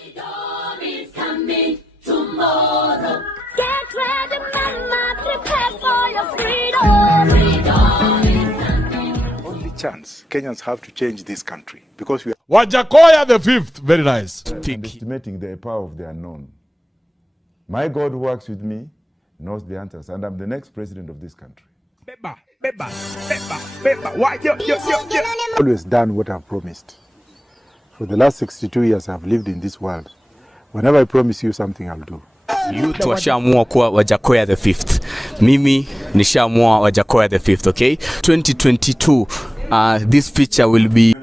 Freedom is coming tomorrow. Get ready, mama, prepare for your freedom. Freedom is coming. Only chance Kenyans have to change this country because we are Wajackoyah the fifth. Very nice. Underestimating the power of the unknown. My God who works with me knows the answers, and I'm the next president of this country. always done what I've promised. For the last 62 years I've lived in this world. Whenever I promise you something, I'll do. Youth washaamua kuwa Wajackoyah the fifth. Mimi nishaamua Wajackoyah the fifth, okay? 2022, this feature will be...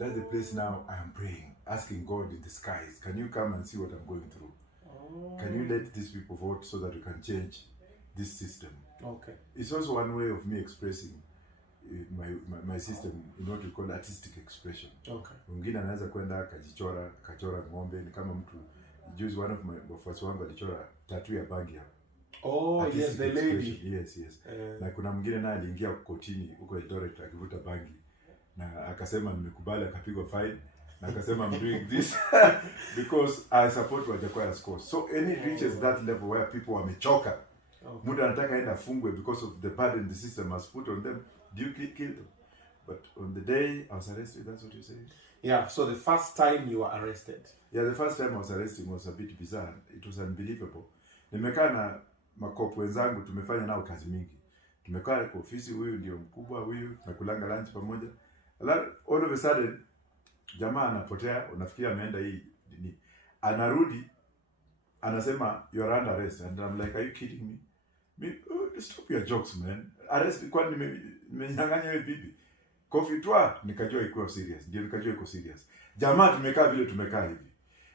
That's the place now I am praying, asking God in the skies, can you come and see what I'm going through? Can you let these people vote so that we can change this system? Okay. It's also one way of me expressing my system in what we call artistic expression. Okay. Mwingine anaweza kwenda akachora ng'ombe, ni kama mtu juzi one of my wafuasi wangu alichora tattoo ya bangi hapo. Oh, yes, the lady. Yes. Na kuna mwingine naye aliingia kotini huko Eldoret akivuta bangi. Na akasema nimekubali, akapigwa fine. Na akasema I'm doing this because I support Wajackoyah's cause. So any reaches that level where people wamechoka, muda anataka aenda fungwe because of the burden the system has put on them, do you kill them? But on the day I was arrested, that's what you say? Yeah, so the first time you were arrested. Yeah, the first time I was arrested was a bit bizarre. It was unbelievable. Nimekaa na makopo wenzangu, tumefanya nao kazi mingi. Tumekaa kwa ofisi, huyu ndio mkubwa, huyu tunakulanga lunch pamoja. All of a sudden, jamaa anapotea, unafikiria ameenda hii nini. Anarudi, anasema you are under arrest, and I'm like, are you kidding me? Stop your jokes, man. Arrest kwa nimenyang'anya wewe bibi. Coffee twa nikajua iko serious. Ndio nikajua iko serious. Jamaa tumekaa vile tumekaa hivi.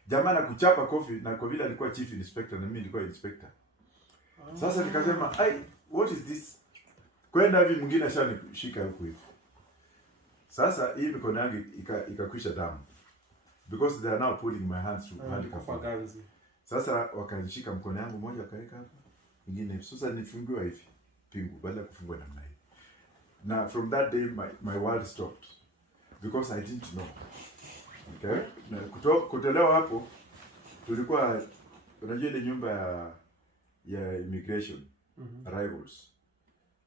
Jamaa nakuchapa coffee, na kwa vile alikuwa chief inspector na mimi nilikuwa inspector. Sasa nikasema, what is this? Kwenda hivi mwingine ashanishika huko hivi. Sasa hii mikono yangu ikakwisha damu. Because they are now pulling my hands to handcuff. Sasa wakanishika mkono yangu moja akaweka hapa. Nyingine sasa nifungiwa hivi. Pingu baada ya kufungwa namna hii. Na from that day my world stopped. Because I didn't know. Okay? Na kutolewa hapo tulikuwa unajua ile nyumba ya immigration arrivals.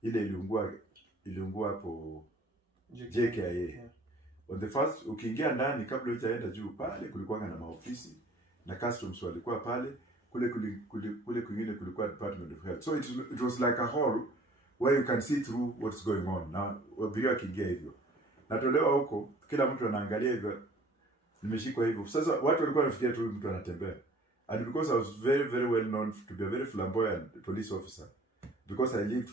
Ile iliungua hapo JKIA. Yeah. On the first, ukiingia ndani kabla hujaenda juu pale kulikuwa na maofisi na customs walikuwa pale, kule kwingine kulikuwa Department of Health. So it was like a hall where you can see through what's going on. Na wabiria kiingia hivyo. Natolewa huko, kila mtu anaangalia hivyo. Nimeshikwa hivyo. Sasa watu walikuwa wanafikiria tu mtu anatembea. And because I was very very well known to be a very flamboyant police officer, because I lived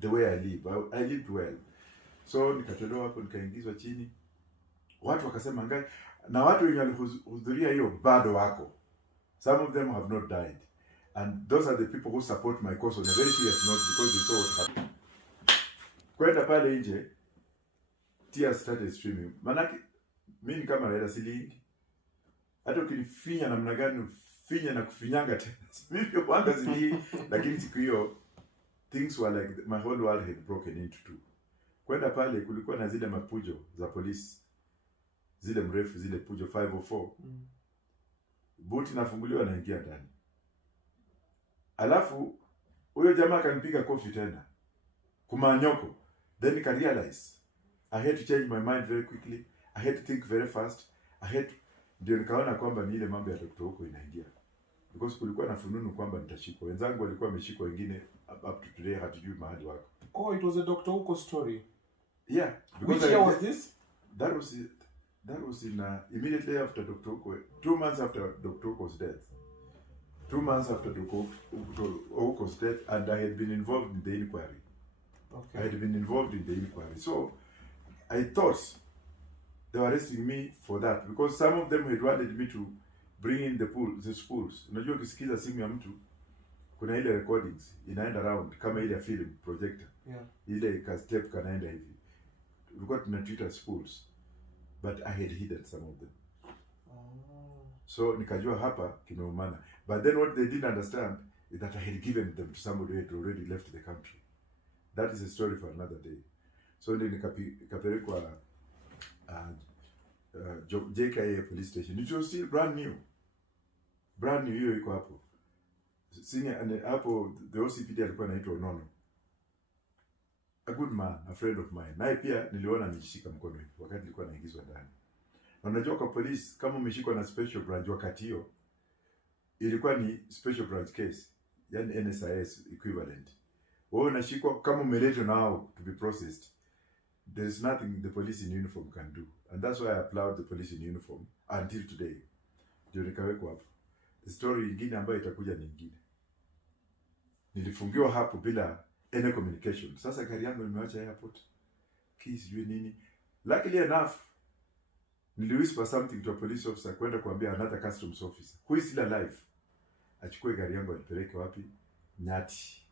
the way I live, I lived well. So nikatolewa hapo, nikaingizwa chini. Watu wakasema ngai, na watu wenye walihudhuria hiyo bado wako. Some of them have not died. And those are the people who support my cause on a very serious note because they saw what happened. Kwenda pale nje, tears started streaming. Manake, mimi kama raia silingi. Hata ukinifinya namna gani, finya na kufinyanga tena. Mimi kwanza silingi, lakini siku hiyo, things were like, my whole world had broken into two. Kwenda pale kulikuwa na zile mapujo za polisi. Zile mrefu, zile pujo 504. Buti nafunguliwa na ingia ndani. Alafu, huyo jamaa akanipiga kofi tena. Kumanyoko. Then I realized I had to change my mind very quickly. I had to think very fast. Ndio nikaona kwamba ni ile mambo ya Dr. Huko inaingia. Because kulikuwa na fununu kwamba nitashikwa. Wenzangu walikuwa wameshikwa, wengine up to today hatujui mahali wako. Oh, it was a Dr. Huko story. Yeah. Which year was this? That was in immediately after Dr. Huko, 2 months after Dr. Huko's death. 2 months after Dr. Huko's death, and I had been involved in the inquiry. Okay. I had been involved in the inquiry. So I thought they were arresting me for that because some of them had wanted me to bring in the spools. Unajua ukisikiza simu ya mtu kuna ile recordings inaenda around kama ile film projector. Yeah. Ile ka step kanaenda hivi. Tulikuwa tunatreat spools. But I had hidden some of them. So nikajua hapa kimeumana. But then what they didn't understand is that I had given them to somebody who had already left the country. That is a story for another day. So then nikapelekwa JKIA police station. It was still brand new. Brand new, hiyo iko hapo. Senior hapo the OCPD alikuwa anaitwa Nono. A good man, a friend of mine. Naye pia niliona nilishika mkono hivi wakati nilikuwa naingizwa ndani. Na unajua kwa police kama umeshikwa na special branch wakati hiyo ilikuwa ni special branch case, yani NSIS equivalent. Wewe unashikwa kama umeletwa now to be processed. There is nothing the police in uniform can do. And that's why I applaud the police in uniform until today. Ndio nikawekwa hapo. The story nyingine ambayo itakuja ni nyingine. Nilifungiwa hapo bila any communication. Sasa gari yangu nimeacha airport. Keys sijui nini. Luckily enough, niliwhisper something to a police officer kwenda kuambia another customs officer who is still alive. Achukue gari yangu alipeleke wapi? Nyati.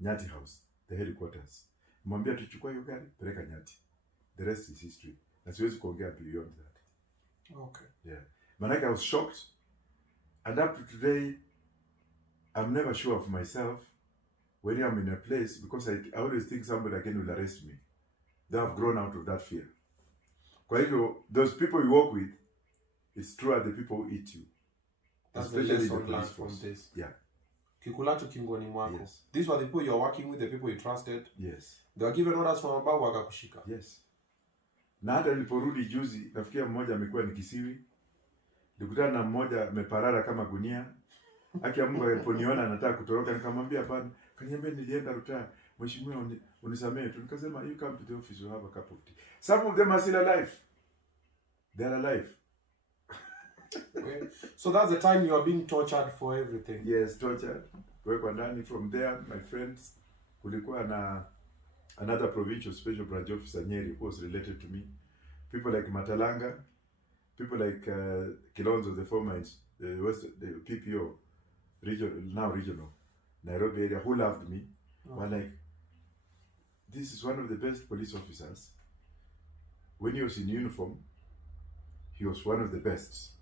Nyati House, the headquarters. Mwambia tuchukue hiyo gari, peleka Nyati. The rest is history. Na siwezi kuongea beyond that. Okay. Yeah. Manake I was shocked. And up to today, I'm never sure of myself when I'm in a place because I always think somebody again will arrest me. They have grown out of that fear. Kwa hivyo, those people you work with, it's true that the people who eat you. That's the lesson learned from this. Yeah. Kikulacho kingoni mwako. Yes. These were the people you're working with, the people you trusted. Yes. They were given orders from above wakakushika. Yes. Na hata niliporudi juzi, nafikia mmoja amekuwa ni kisiwi. Nilikutana na mmoja ameparara kama gunia. Akiamka aliponiona anataka kutoroka nikamwambia hapana. Kaniambia nilienda Rutaya. Mheshimiwa unisamehe tu. Nikasema you come to the office you have a cup of tea. Some of them are still alive. They are alive. Okay. So that's the time you are being tortured for everything. Yes, tortured. Kuwekwa ndani. From there, my friends, kulikuwa na another provincial special branch officer Nyeri who was related to me. People like Matalanga, people like Kilonzo, the former the PPO, regional, Nairobi area, who loved me. Oh. Were like, this is one of the best police officers. When he was in uniform, he was one of the best.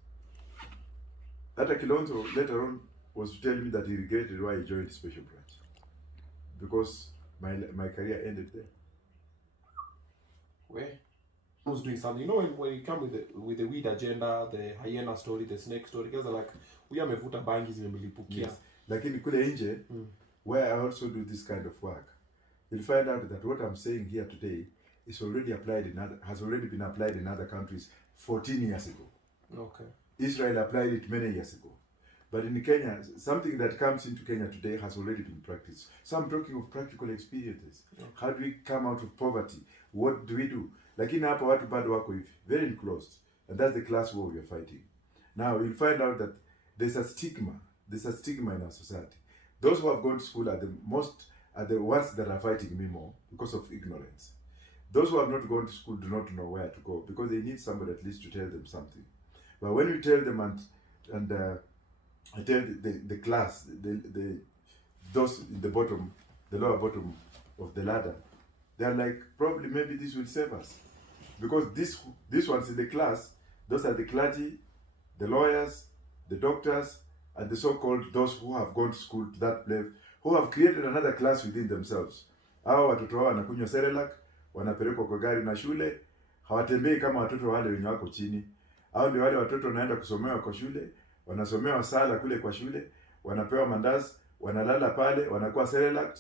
That Kilonzo later on was telling me that he regretted why he joined special branch. Because my career ended there. Where? Who's doing something? You know when you come with the weed agenda, the hyena story, the snake story, guys are like, we are mevuta bangi zimelipukia. Yes. Lakini kule nje, where I also do this kind of work, you'll find out that what I'm saying here today is already has already been applied in other countries 14 years ago. Okay. Israel applied it many years ago. But in Kenya, something that comes into Kenya today has already been practiced. So I'm talking of practical experiences. Okay. How do we come out of poverty? What do we do? Lakini hapa watu bado wako hivi, very enclosed. And that's the class war we are fighting. Now you'll find out that there's a stigma. There's a stigma in our society. Those who have gone to school are the ones that are fighting me more because of ignorance. Those who have not gone to school do not know where to go because they need somebody at least to tell them something. But when you tell them and I tell the class, those in the bottom, the lower bottom of the ladder, they're like, probably maybe this will save us. Because these ones in the class, those are the clergy, the lawyers, the doctors, and the so-called those who have gone to school to that place, who have created another class within themselves. Hao watoto wao wanakunywa Cerelac, wanapelekwa kwa gari na shule, hawatembei kama watoto wale wenye wako chini. Hao ndio wale watoto wanaenda kusomewa kwa shule, wanasomewa sala kule kwa shule, wanapewa mandazi, wanalala pale, wanakuwa Cerelac,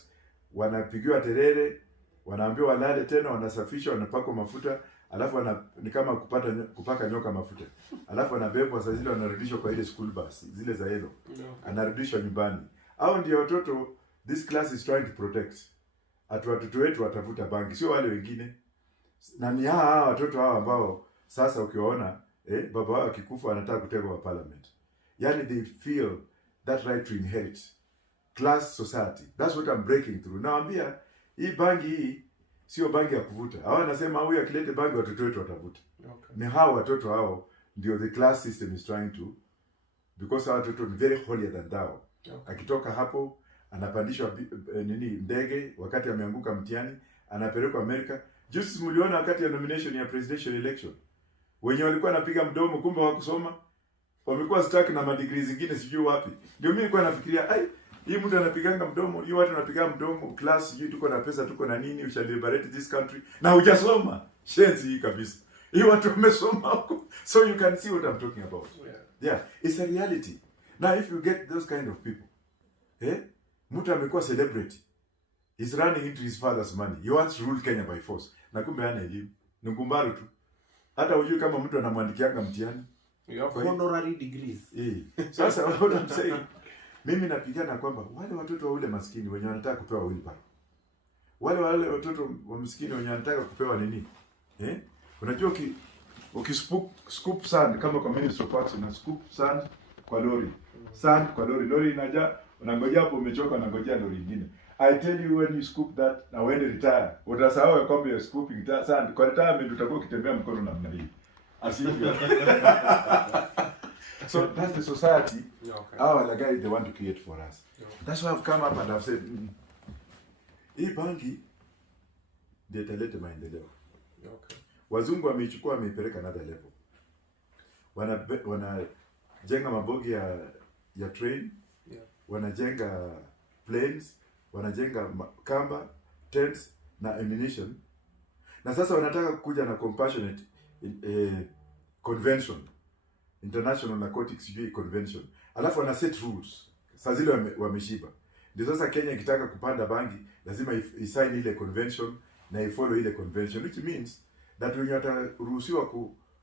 wanapigiwa terere, wanaambiwa walale tena, wanasafishwa, wanapakwa mafuta, alafu ni kama kupaka nyoka mafuta. Alafu wanabebwa saa zile wanarudishwa kwa ile school bus, zile za yellow. Anarudishwa nyumbani. Hao ndio watoto this class is trying to protect. Watoto wetu watavuta bangi, sio wale wengine. Na ni hawa watoto hawa ambao sasa ukiwaona baba wao akikufa anataka kutekwa kwa parliament. Yani they feel that right to inherit class society. That's what I'm breaking through. Naambia hii bangi hii sio bangi ya kuvuta. Hao wanasema huyu akilete bangi watoto wetu watavuta. Okay. Ni hao watoto hao ndio the class system is trying to, because hao watoto ni very holier than thou. Okay. Akitoka hapo anapandishwa ndege wakati ameanguka mtihani, anapelekwa Amerika. Just mliona wakati ya nomination ya presidential election. Wenye walikuwa napiga mdomo kumbe hawakusoma. Wamekuwa stuck na madegree zingine sijui wapi. Ndio mimi nilikuwa nafikiria hii mtu anapiganga mdomo, hii watu wanapiga mdomo, class sijui tuko na pesa tuko na nini, we shall liberate this country. Na hujasoma. Shenzi hii kabisa. Hii watu wamesoma huko. So you can see what I'm talking about. Yeah, it's a reality. Now if you get those kind of people, mtu amekuwa celebrity. He's running into his father's money. He wants to rule Kenya by force. Na kumbe hana elimu. Ni ngumbaru tu. Hata hujui kama mtu anamwandikianga mtihani. You have honorary degrees. Sasa what I'm saying, mimi napigana kwamba wale watoto wa ule maskini wenye wanataka kupewa wheelbarrow. Wale watoto wa maskini wenye wanataka kupewa nini? Unajua scoop sand kama kwa Ministry of Works na scoop sand kwa lori. Sand kwa lori. Lori inaja, unangojea hapo umechoka unangojea lori nyingine. I tell you when you scoop that na when you retire, utasahau ya kwamba you're scooping sand. Kwa retirement utakuwa ukitembea mkono namna hii. Asivyo. So that's the society our guys they want to create for us. That's why I've come up and I've said, hii banki ndio italeta maendeleo. Wazungu wameichukua wameipeleka another level. Wanajenga mabogi ya train, wanajenga planes, wanajenga kamba, tents na ammunition. Na sasa wanataka kuja na compassionate convention, International Narcotics Convention. Alafu wana set rules. Sasa zile wameshiba. Ndio sasa Kenya ikitaka kupanda bangi lazima isign ile convention na ifollow ile convention, which means that wenye wataruhusiwa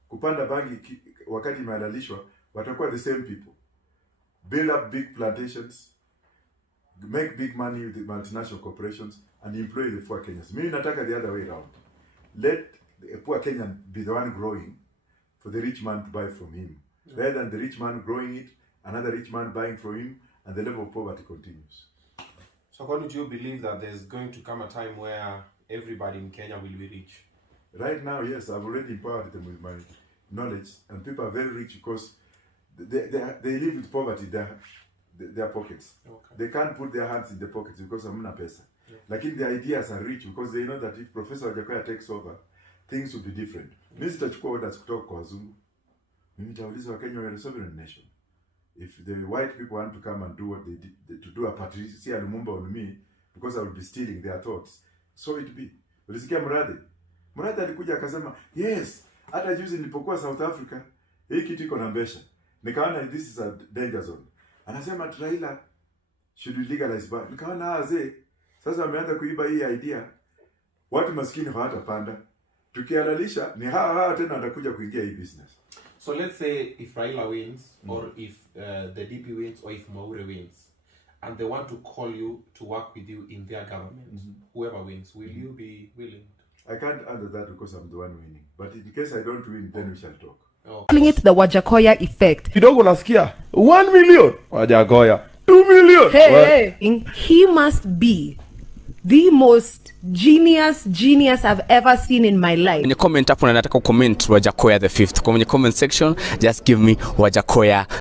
kupanda bangi wakati imehalalishwa watakuwa the same people. Build up big plantations, make big money with the multinational corporations and employ the poor Kenyans. Mimi nataka the other way around. Let the poor Kenyan be the one growing for the rich man to buy from him. Rather than the rich man growing it, another rich man buying from him, and the level of poverty continues. So how do you believe that there's going to come a time where everybody in Kenya will be rich? Right now, yes, I've already empowered them with my knowledge, and people are very rich because they live with poverty, their pockets. They can't put their hands in the pockets because hamna pesa. Like in the ideas are rich because they know that if Professor Wajackoyah takes over, things will be different. Mimi sitachukua orders kutoka kwa wazungu. Mimi nitauliza Wakenya, we are a sovereign nation. If the white people want to come and do what they did, to do a Patricia Lumumba on me, because I will be stealing their thoughts, so it be. Ulisikia Murathe alikuja akasema, yes, hata juzi nilipokuwa South Africa, hii kitu iko na mbesha. Nikaona this is a danger zone. Anasema Raila should we legalize bar. Nikaona azee, sasa wameanza kuiba hii idea. Watu maskini hawatapanda. Tukihalalisha ni hawa tena watakuja kuingia hii business. So let's say if Raila wins, or if the DP wins, or if Mwaure wins, and they want to call you to work with you in their government, whoever wins, will you be willing? I can't answer that because I'm the one winning. But in case I don't win, then we shall talk. Calling it the Wajackoyah effect. Kidogo nasikia 1 million Wajackoyah, 2 million. Hey, he must be the most genius I've ever seen in my life. Kwenye comment hapo nataka comment Wajackoyah the 5th. Kwenye comment section just give me Wajackoyah